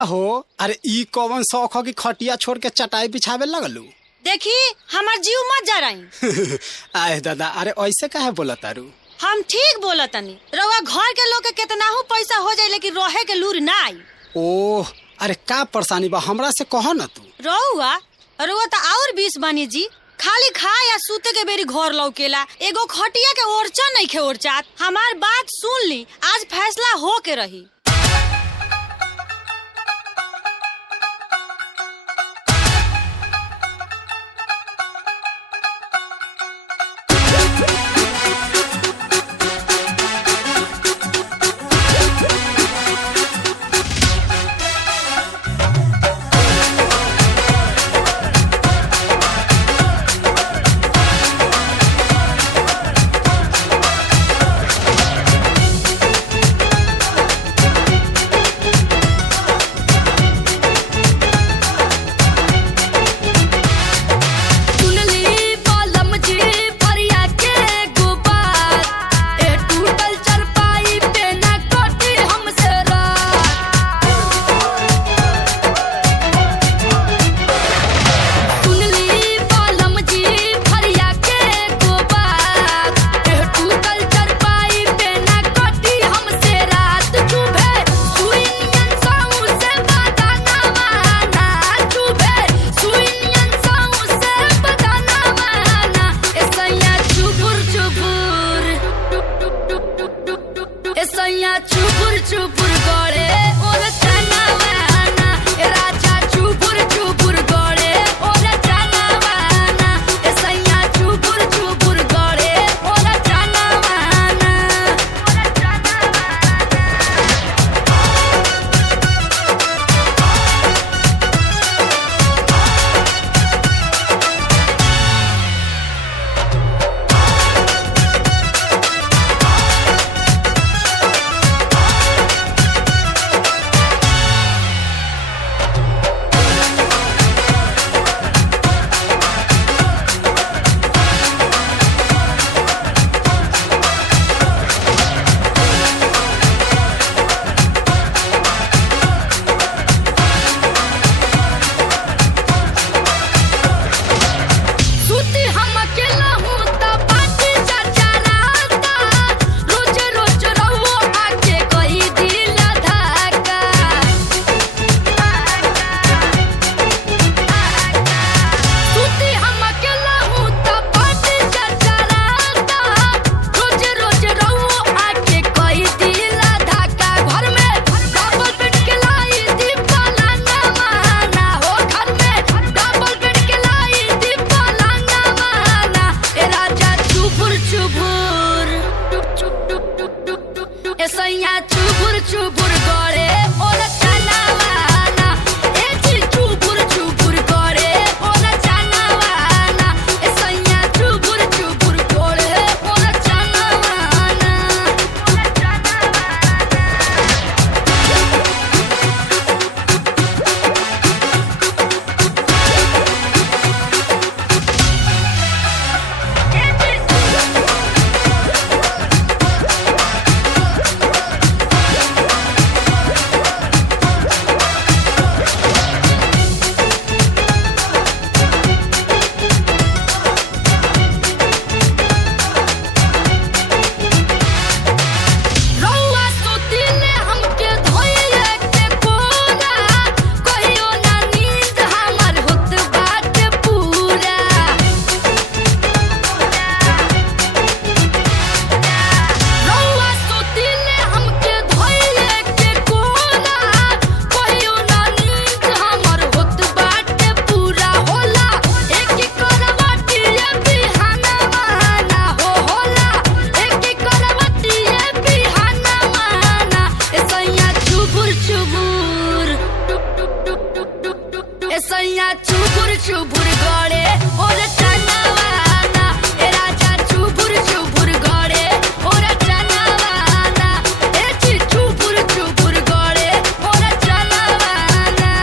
हो अरे ई कौन शौक हो कि खटिया छोड़ के चटाई बिछावे लगलू। देखी हमार जीव मत जा रही। आए दादा अरे ऐसे काहे बोला तारू। हम ठीक बोला तनी रउआ घर के लोग के केतनाहू पैसा हो जाए लेकिन रहे के लूर ना आई। ओह अरे का परेशानी बा हमरा से कहो न तू। रउआ तो और 20 बानी जी खाली खा या सूते के बेरी घर लौकेला एगो खटिया के ओरचा नहीं खे ओरचात। हमार बात सुन ली आज फैसला हो के रही। चुपुर चुपुर गड़े और चनावाना ए राजा चुपुर चुपुर गड़े और चनावाना ए सैया चुपुर चुपुर गड़े और चनावाना। सैया चुपुर चुपुर गड़े और चनावाना ए जी चुपुर चुपुर गड़े और चनावाना ए सैया चुपुर चुपुर गड़े और चनावाना। सैया चुपुर चुपुर गड़े और चनावाना ए राजा चुपुर चुपुर गड़े और चनावाना ए जी चुपुर चुपुर गड़े और चनावाना।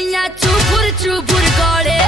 सैया चुपुर चुपुर करे